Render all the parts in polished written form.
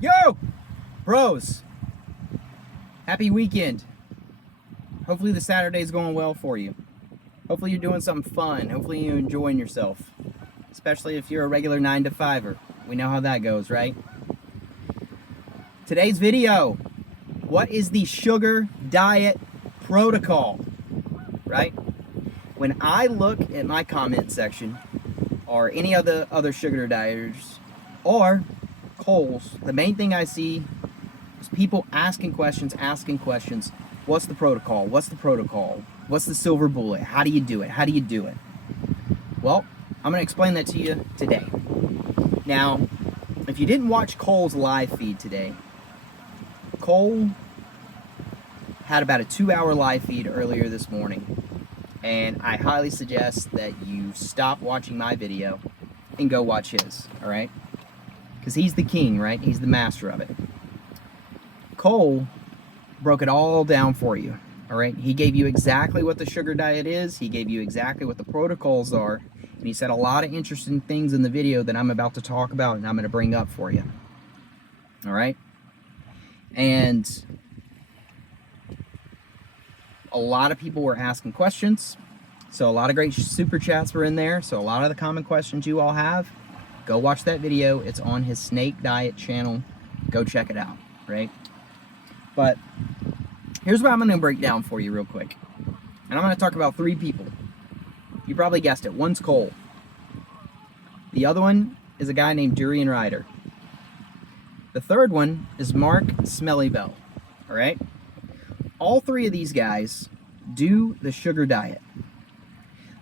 Yo, bros, happy weekend. Hopefully the Saturday's going well for you. Hopefully you're doing something fun. Hopefully you're enjoying yourself, especially if you're a regular 9-to-5er. We know how that goes, right? Today's video, what is the sugar diet protocol, right? When I look at my comment section or any of the other sugar dieters or Kohl's, the main thing I see is people asking questions. What's the protocol? What's the protocol? What's the silver bullet? How do you do it? How do you do it? Well, I'm going to explain that to you today. Now, if you didn't watch Kohl's live feed today, Kohl had about a 2-hour live feed earlier this morning, and I highly suggest that you stop watching my video and go watch his, all right? Because he's the king, right? He's the master of it. Kohl broke it all down for you, all right? He gave you exactly what the sugar diet is. He gave you exactly what the protocols are. And he said a lot of interesting things in the video that I'm about to talk about and I'm going to bring up for you, all right? And a lot of people were asking questions. So a lot of great super chats were in there. So a lot of the common questions you all have, go watch that video. It's on his Snake Diet channel. Go check it out, right? But here's what I'm going to break down for you real quick. And I'm going to talk about 3 people. You probably guessed it. One's Kohl. The other one is a guy named Durian Ryder. The third one is Mark Smelly Bell, all right? All 3 of these guys do the sugar diet.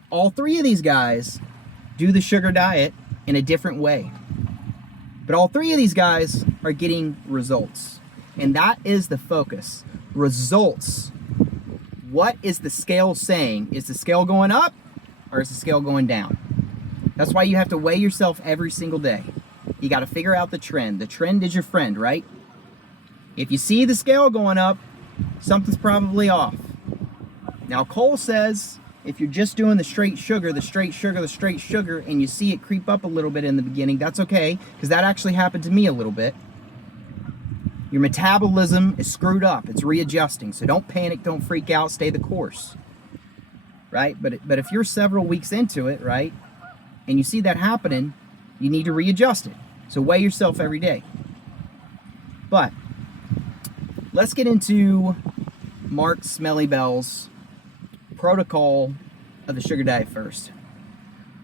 All 3 of these guys do the sugar diet in a different way. But all 3 of these guys are getting results. And that is the focus. Results. What is the scale saying? Is the scale going up or is the scale going down? That's why you have to weigh yourself every single day. You got to figure out the trend. The trend is your friend, right? If you see the scale going up, something's probably off. Now, Kohl says if you're just doing the straight sugar, and you see it creep up a little bit in the beginning, that's okay, because that actually happened to me a little bit. Your metabolism is screwed up. It's readjusting. So don't panic, don't freak out, stay the course. Right? But if you're several weeks into it, right, and you see that happening, you need to readjust it. So weigh yourself every day. But let's get into Mark Smelly Bell's protocol of the sugar diet first.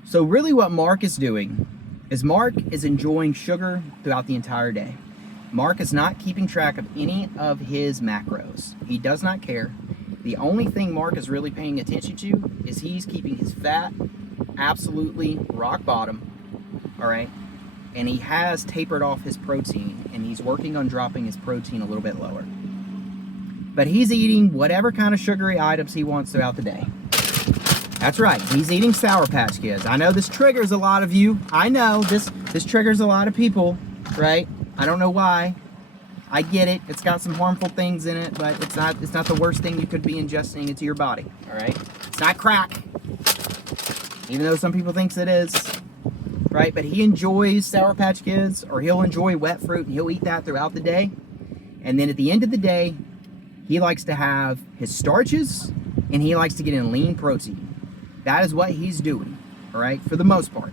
So really what Mark is doing is Mark is enjoying sugar throughout the entire day. Mark is not keeping track of any of his macros. He does not care. The only thing Mark is really paying attention to is he's keeping his fat absolutely rock bottom, all right? And he has tapered off his protein, and he's working on dropping his protein a little bit lower. But he's eating whatever kind of sugary items he wants throughout the day. That's right, he's eating Sour Patch Kids. I know this triggers a lot of you. I know this triggers a lot of people, right? I don't know why. I get it. It's got some harmful things in it, but it's not the worst thing you could be ingesting into your body, all right? It's not crack, even though some people think it is, right? But he enjoys Sour Patch Kids, or he'll enjoy wet fruit, and he'll eat that throughout the day. And then at the end of the day, he likes to have his starches, and he likes to get in lean protein. That is what he's doing, all right, for the most part.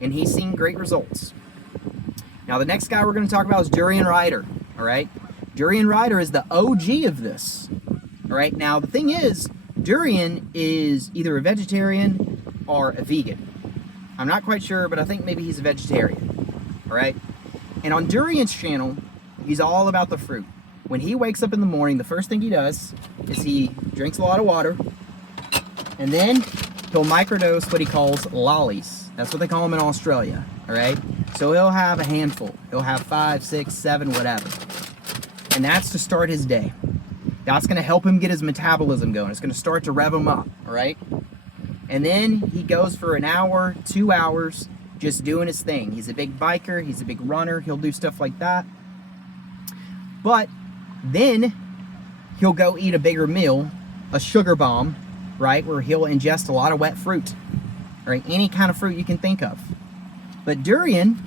And he's seeing great results. Now, the next guy we're going to talk about is Durian Ryder, all right? Durian Ryder is the OG of this, all right? Now, the thing is, Durian is either a vegetarian or a vegan. I'm not quite sure, but I think maybe he's a vegetarian, all right? And on Durian's channel, he's all about the fruit. When he wakes up in the morning, the first thing he does is he drinks a lot of water, and then he'll microdose what he calls lollies. That's what they call them in Australia, all right? So he'll have a handful. He'll have 5, 6, 7, whatever. And that's to start his day. That's going to help him get his metabolism going. It's going to start to rev him up, all right? And then he goes for an hour, 2 hours, just doing his thing. He's a big biker. He's a big runner. He'll do stuff like that. But then he'll go eat a bigger meal, a sugar bomb, right, where he'll ingest a lot of wet fruit, right, any kind of fruit you can think of. But Durian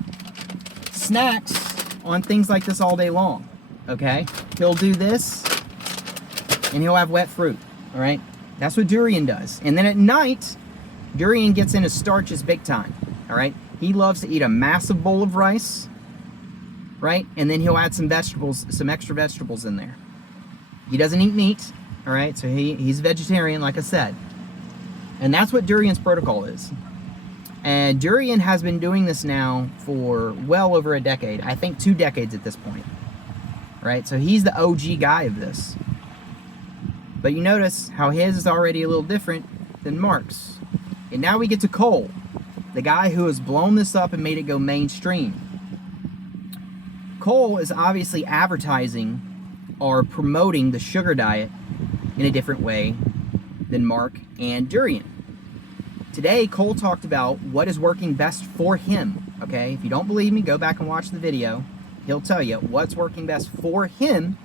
snacks on things like this all day long, okay? He'll do this, and he'll have wet fruit, all right? That's what Durian does. And then at night, Durian gets in his starches big time, all right? He loves to eat a massive bowl of rice, right? And then he'll add some vegetables, some extra vegetables in there. He doesn't eat meat, all right? So he's a vegetarian, like I said. And that's what Durian's protocol is. And Durian has been doing this now for well over a decade. I think 2 decades at this point, right? So he's the OG guy of this. But you notice how his is already a little different than Mark's. And now we get to Cole, the guy who has blown this up and made it go mainstream. Cole is obviously advertising or promoting the sugar diet in a different way than Mark and Durian. Today, Cole talked about what is working best for him, okay? If you don't believe me, go back and watch the video. He'll tell you what's working best for him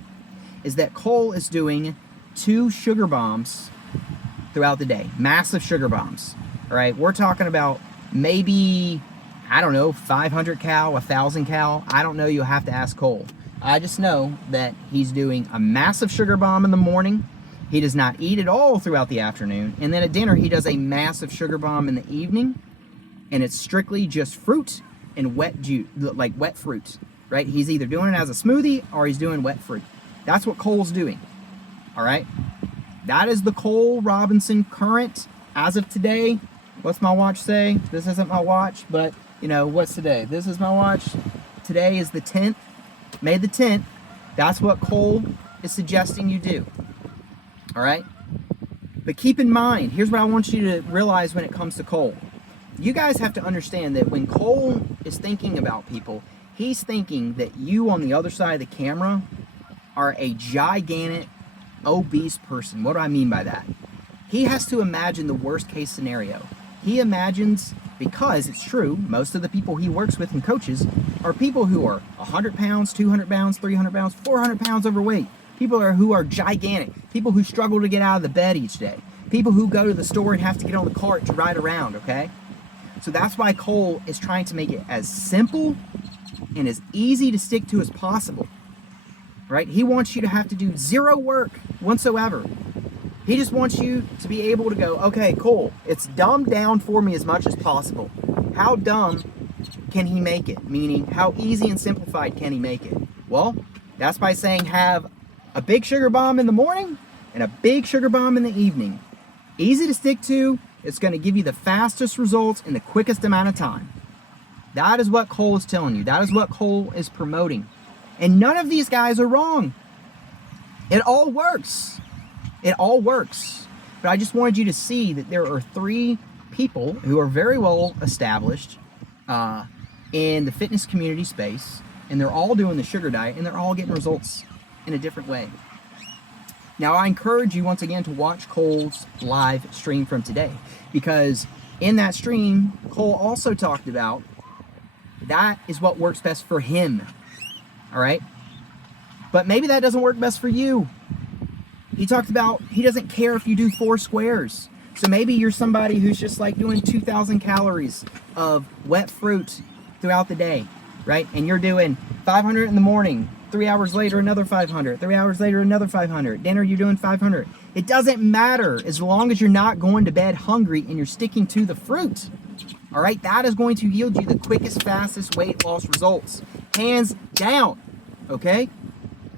is that Cole is doing 2 sugar bombs throughout the day. Massive sugar bombs, all right? We're talking about maybe, I don't know, 500 cal, 1,000 cal. I don't know, you'll have to ask Cole. I just know that he's doing a massive sugar bomb in the morning. He does not eat at all throughout the afternoon. And then at dinner, he does a massive sugar bomb in the evening. And it's strictly just fruit and wet juice, like wet fruit, right? He's either doing it as a smoothie or he's doing wet fruit. That's what Cole's doing, all right? That is the Cole Robinson current as of today. What's my watch say? This isn't my watch, but, you know, what's today? This is my watch. Today is the 10th, May the 10th. That's what Cole is suggesting you do. All right? But keep in mind, here's what I want you to realize when it comes to Cole. You guys have to understand that when Cole is thinking about people, he's thinking that you on the other side of the camera are a gigantic, obese person. What do I mean by that? He has to imagine the worst case scenario. He imagines, because it's true, most of the people he works with and coaches are people who are 100 pounds, 200 pounds, 300 pounds, 400 pounds overweight. People who are gigantic. People who struggle to get out of the bed each day. People who go to the store and have to get on the cart to ride around, okay? So that's why Cole is trying to make it as simple and as easy to stick to as possible, right? He wants you to have to do 0 work whatsoever. He just wants you to be able to go, okay, cool. It's dumbed down for me as much as possible. How dumb can he make it? Meaning, how easy and simplified can he make it? Well, that's by saying have a big sugar bomb in the morning and a big sugar bomb in the evening. Easy to stick to. It's going to give you the fastest results in the quickest amount of time. That is what Cole is telling you. That is what Cole is promoting. And none of these guys are wrong. It all works. It all works. But I just wanted you to see that there are 3 people who are very well established in the fitness community space, and they're all doing the sugar diet, and they're all getting results in a different way. Now, I encourage you once again to watch Cole's live stream from today, because in that stream, Cole also talked about that is what works best for him, all right? But maybe that doesn't work best for you. He talked about he doesn't care if you do 4 squares. So maybe you're somebody who's just like doing 2,000 calories of wet fruit throughout the day, right? And you're doing 500 in the morning, 3 hours later, another 500, 3 hours later, another 500. Dinner, you're doing 500. It doesn't matter as long as you're not going to bed hungry and you're sticking to the fruit. All right, that is going to yield you the quickest, fastest weight loss results. Hands down, okay?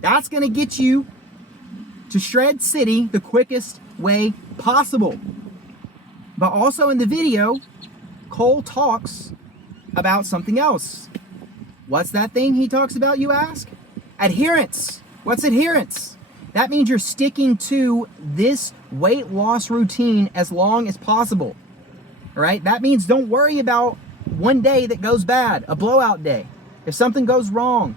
That's going to get you to Shred City the quickest way possible. But also in the video, Cole talks about something else. What's that thing he talks about, you ask? Adherence. What's adherence? That means you're sticking to this weight loss routine as long as possible. All right? That means don't worry about one day that goes bad, a blowout day. If something goes wrong,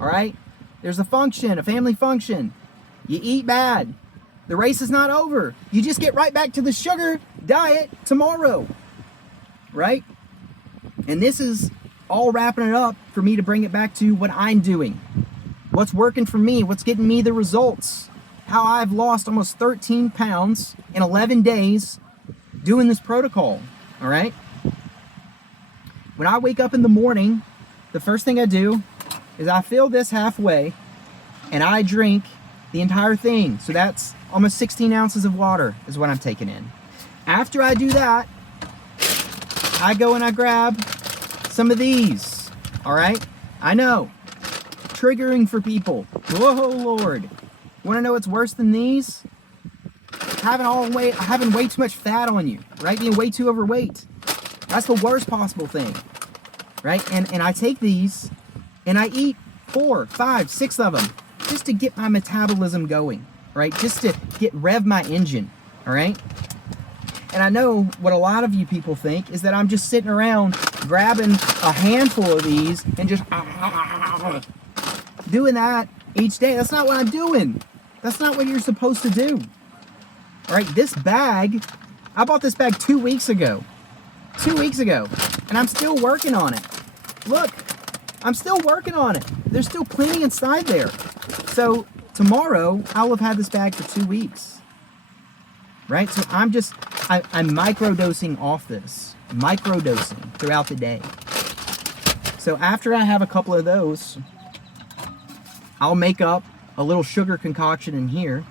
all right? There's a function, a family function. You eat bad. The race is not over. You just get right back to the sugar diet tomorrow, right? And this is all wrapping it up for me to bring it back to what I'm doing. What's working for me, what's getting me the results. How I've lost almost 13 pounds in 11 days doing this protocol, all right? When I wake up in the morning, the first thing I do is I fill this halfway and I drink the entire thing. So that's almost 16 ounces of water is what I'm taking in. After I do that, I go and I grab some of these. All right? I know, triggering for people. Whoa, Lord. Want to know what's worse than these? Having way too much fat on you, right? Being way too overweight. That's the worst possible thing, right? And I take these and I eat 4, 5, 6 of them just to get my metabolism going, right? Just to rev my engine, all right? And I know what a lot of you people think is that I'm just sitting around grabbing a handful of these and just doing that each day. That's not what I'm doing. That's not what you're supposed to do. All right, this bag, I bought this bag 2 weeks ago. 2 weeks ago, and I'm still working on it. Look, I'm still working on it. There's still plenty inside there. So tomorrow, I'll have had this bag for 2 weeks. Right? So I'm microdosing off this. Microdosing throughout the day. So after I have a couple of those, I'll make up a little sugar concoction in here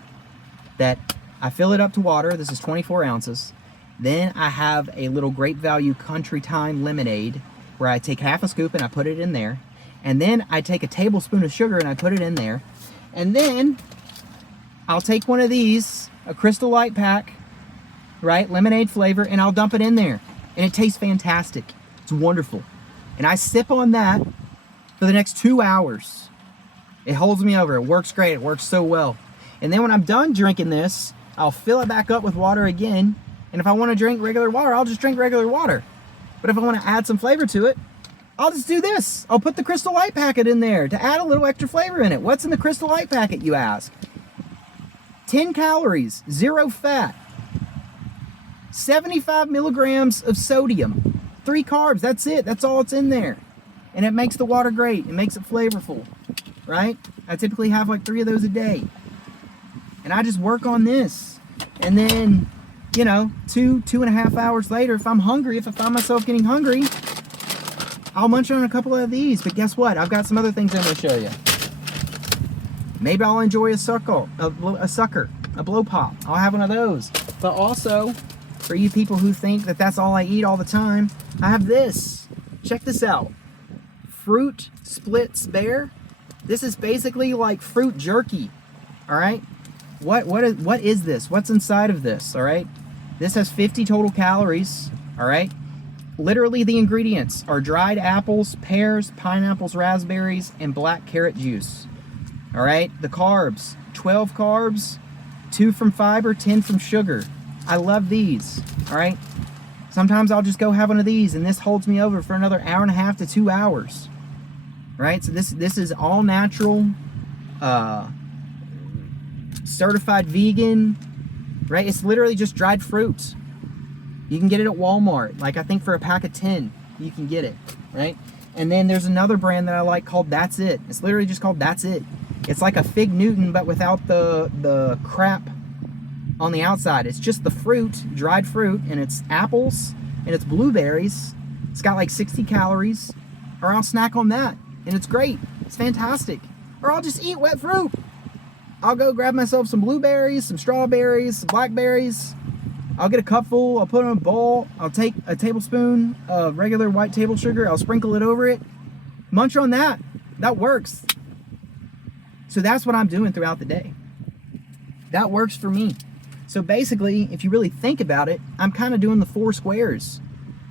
that I fill it up to water. This is 24 ounces. Then I have a little Great Value Country Time lemonade where I take half a scoop and I put it in there. And then I take a tablespoon of sugar and I put it in there. And then I'll take one of these, a Crystal Light pack, right, lemonade flavor, and I'll dump it in there. And it tastes fantastic. It's wonderful. And I sip on that for the next 2 hours. It holds me over. It works great. It works so well. And then when I'm done drinking this, I'll fill it back up with water again. And if I want to drink regular water, I'll just drink regular water. But if I want to add some flavor to it, I'll just do this. I'll put the Crystal Light packet in there to add a little extra flavor in it. What's in the Crystal Light packet, you ask? 10 calories, 0 fat, 75 milligrams of sodium, 3 carbs. That's it. That's all it's in there. And it makes the water great. It makes it flavorful, right? I typically have like 3 of those a day. And I just work on this. And then, you know, 2.5 hours later, if I'm hungry, if I find myself getting hungry, I'll munch on a couple of these. But guess what? I've got some other things I'm going to show you. Maybe I'll enjoy a sucker, a blow pop. I'll have one of those. But also, for you people who think that that's all I eat all the time, I have this. Check this out. Fruit Splits Bear. This is basically like fruit jerky. All right. What is this? What's inside of this? All right. This has 50 total calories. All right. Literally the ingredients are dried apples, pears, pineapples, raspberries, and black carrot juice. All right. The carbs, 12 carbs, 2 from fiber, 10 from sugar. I love these. All right. Sometimes I'll just go have one of these, and this holds me over for another 1.5 to 2 hours. Right. So this is all natural, certified vegan. Right. It's literally just dried fruits. You can get it at Walmart. Like I think for a pack of 10, you can get it. Right. And then there's another brand that I like called That's It. It's literally just called That's It. It's like a Fig Newton, but without the crap on the outside. It's just the fruit, dried fruit, and it's apples and it's blueberries. It's got like 60 calories. Or I'll snack on that, and it's great. It's fantastic. Or I'll just eat wet fruit. I'll go grab myself some blueberries, some strawberries, some blackberries. I'll get a cupful. I'll put it in a bowl. I'll take a tablespoon of regular white table sugar. I'll sprinkle it over it. Munch on that. That works. So that's what I'm doing throughout the day. That works for me. So basically, if you really think about it, I'm kind of doing the 4 squares.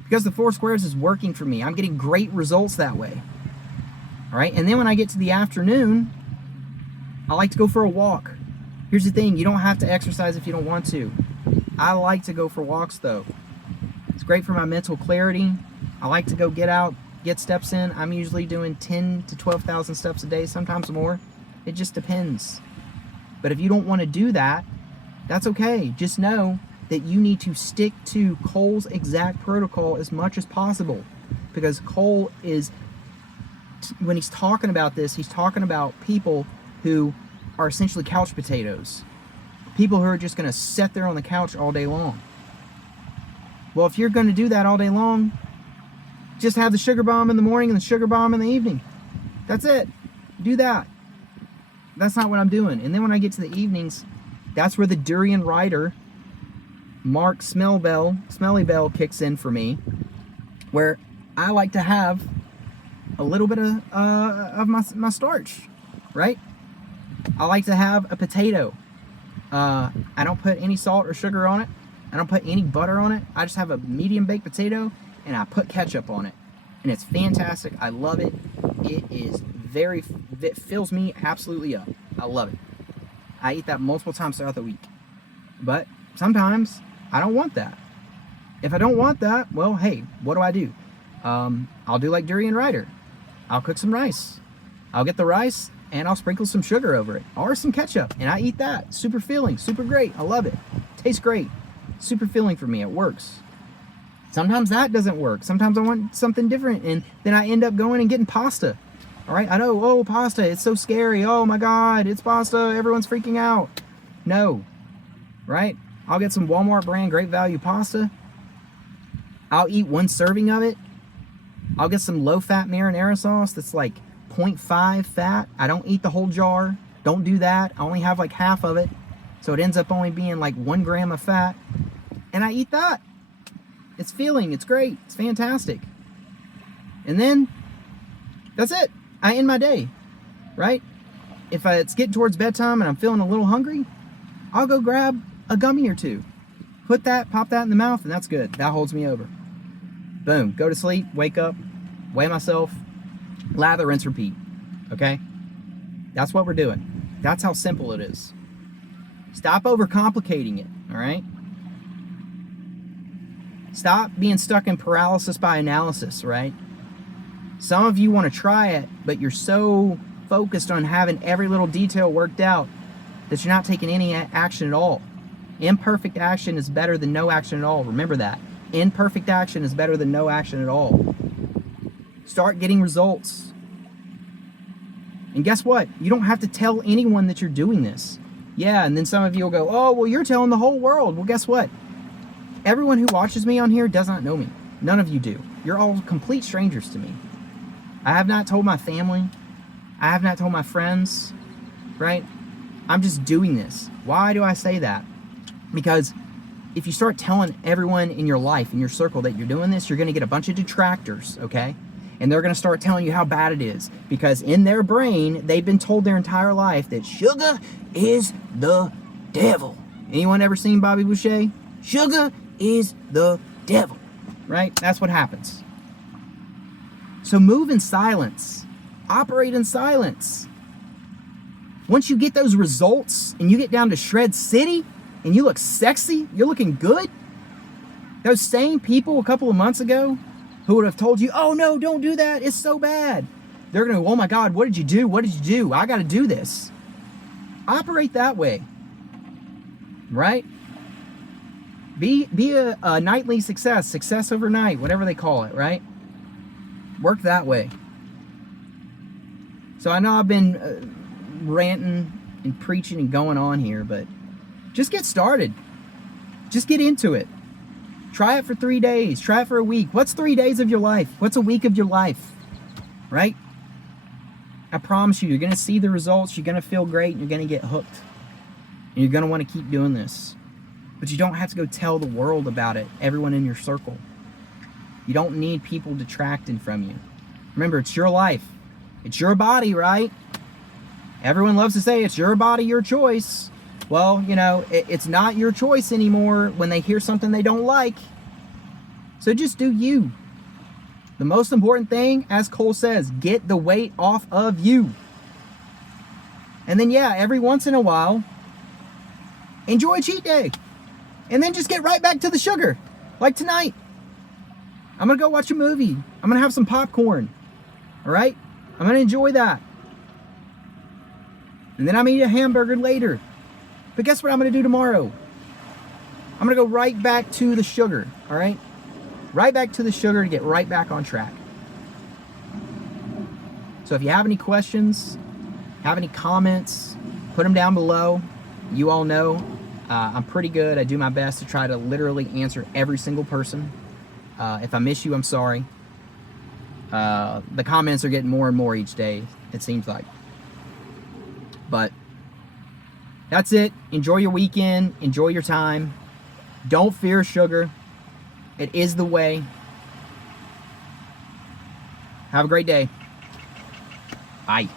Because the 4 squares is working for me. I'm getting great results that way. All right, and then when I get to the afternoon, I like to go for a walk. Here's the thing, you don't have to exercise if you don't want to. I like to go for walks though. It's great for my mental clarity. I like to go get out, get steps in. I'm usually doing 10 to 12,000 steps a day, sometimes more. It just depends. But if you don't want to do that, that's okay. Just know that you need to stick to Cole's exact protocol as much as possible. Because Cole is, when he's talking about this, he's talking about people who are essentially couch potatoes. People who are just going to sit there on the couch all day long. Well, if you're going to do that all day long, just have the sugar bomb in the morning and the sugar bomb in the evening. That's it. do that. That's not what I'm doing. And then when I get to the evenings, that's where the Durian Ryder, Mark Smelly Bell kicks in for me, where I like to have a little bit of my starch, right? I like to have a potato. I don't put any salt or sugar on it. I don't put any butter on it. I just have a medium baked potato and I put ketchup on it. And it's fantastic. I love it. It fills me absolutely up. I love it. I eat that multiple times throughout the week. But sometimes I don't want that. If I don't want that, well, hey, what do? I'll do like Durian Ryder. I'll cook some rice. I'll get the rice and I'll sprinkle some sugar over it or some ketchup, and I eat that. Super filling, super great. I love it. Tastes great. Super filling for me. It works. Sometimes that doesn't work. Sometimes I want something different, and then I end up going and getting pasta. All right, I know, oh, pasta, it's so scary. Oh my God, it's pasta. Everyone's freaking out. No, right? I'll get some Walmart brand Great Value pasta. I'll eat one serving of it. I'll get some low-fat marinara sauce that's like 0.5 fat. I don't eat the whole jar. Don't do that. I only have like half of it. So it ends up only being like 1 gram of fat. And I eat that. It's filling. It's great. It's fantastic. And then that's it. I end my day, right? If it's getting towards bedtime and I'm feeling a little hungry, I'll go grab a gummy or two. Pop that in the mouth, and that's good. That holds me over. Boom. Go to sleep, wake up, weigh myself, lather, rinse, repeat. Okay? That's what we're doing. That's how simple it is. Stop overcomplicating it, all right? Stop being stuck in paralysis by analysis, right? Some of you want to try it, but you're so focused on having every little detail worked out that you're not taking any action at all. Imperfect action is better than no action at all. Remember that. Imperfect action is better than no action at all. Start getting results. And guess what? You don't have to tell anyone that you're doing this. Yeah, and then some of you will go, oh, well, you're telling the whole world. Well, guess what? Everyone who watches me on here does not know me. None of you do. You're all complete strangers to me. I have not told my family. I have not told my friends, right? I'm just doing this. Why do I say that? Because if you start telling everyone in your life, in your circle, that you're doing this, you're going to get a bunch of detractors, okay? And they're going to start telling you how bad it is. Because in their brain, they've been told their entire life that sugar is the devil. Anyone ever seen Bobby Boucher? Sugar is the devil, right? That's what happens. So move in silence. Operate in silence. Once you get those results and you get down to Shred City and you look sexy, you're looking good, those same people a couple of months ago who would have told you, oh no, don't do that, it's so bad, they're going to go, oh my God, what did you do? What did you do? I got to do this. Operate that way, right? Be a nightly success overnight, whatever they call it, right? Work that way. So I know I've been ranting and preaching and going on here, but just get started. Just get into it. Try it for 3 days. Try it for a week. What's 3 days of your life? What's a week of your life? Right? I promise you, you're going to see the results. You're going to feel great. And you're going to get hooked. And you're going to want to keep doing this. But you don't have to go tell the world about it. Everyone in your circle. You don't need people detracting from you. Remember, it's your life. It's your body, right? Everyone loves to say it's your body, your choice. Well, you know, it's not your choice anymore when they hear something they don't like. So just do you. The most important thing, as Cole says, get the weight off of you. And then, yeah, every once in a while, enjoy a cheat day. And then just get right back to the sugar. Like tonight. I'm going to go watch a movie. I'm going to have some popcorn. All right? I'm going to enjoy that. And then I'm going to eat a hamburger later. But guess what I'm going to do tomorrow? I'm going to go right back to the sugar. All right? Right back to the sugar to get right back on track. So if you have any questions, have any comments, put them down below. You all know I'm pretty good. I do my best to try to literally answer every single person. If I miss you, I'm sorry. The comments are getting more and more each day, it seems like. But that's it. Enjoy your weekend. Enjoy your time. Don't fear sugar. It is the way. Have a great day. Bye.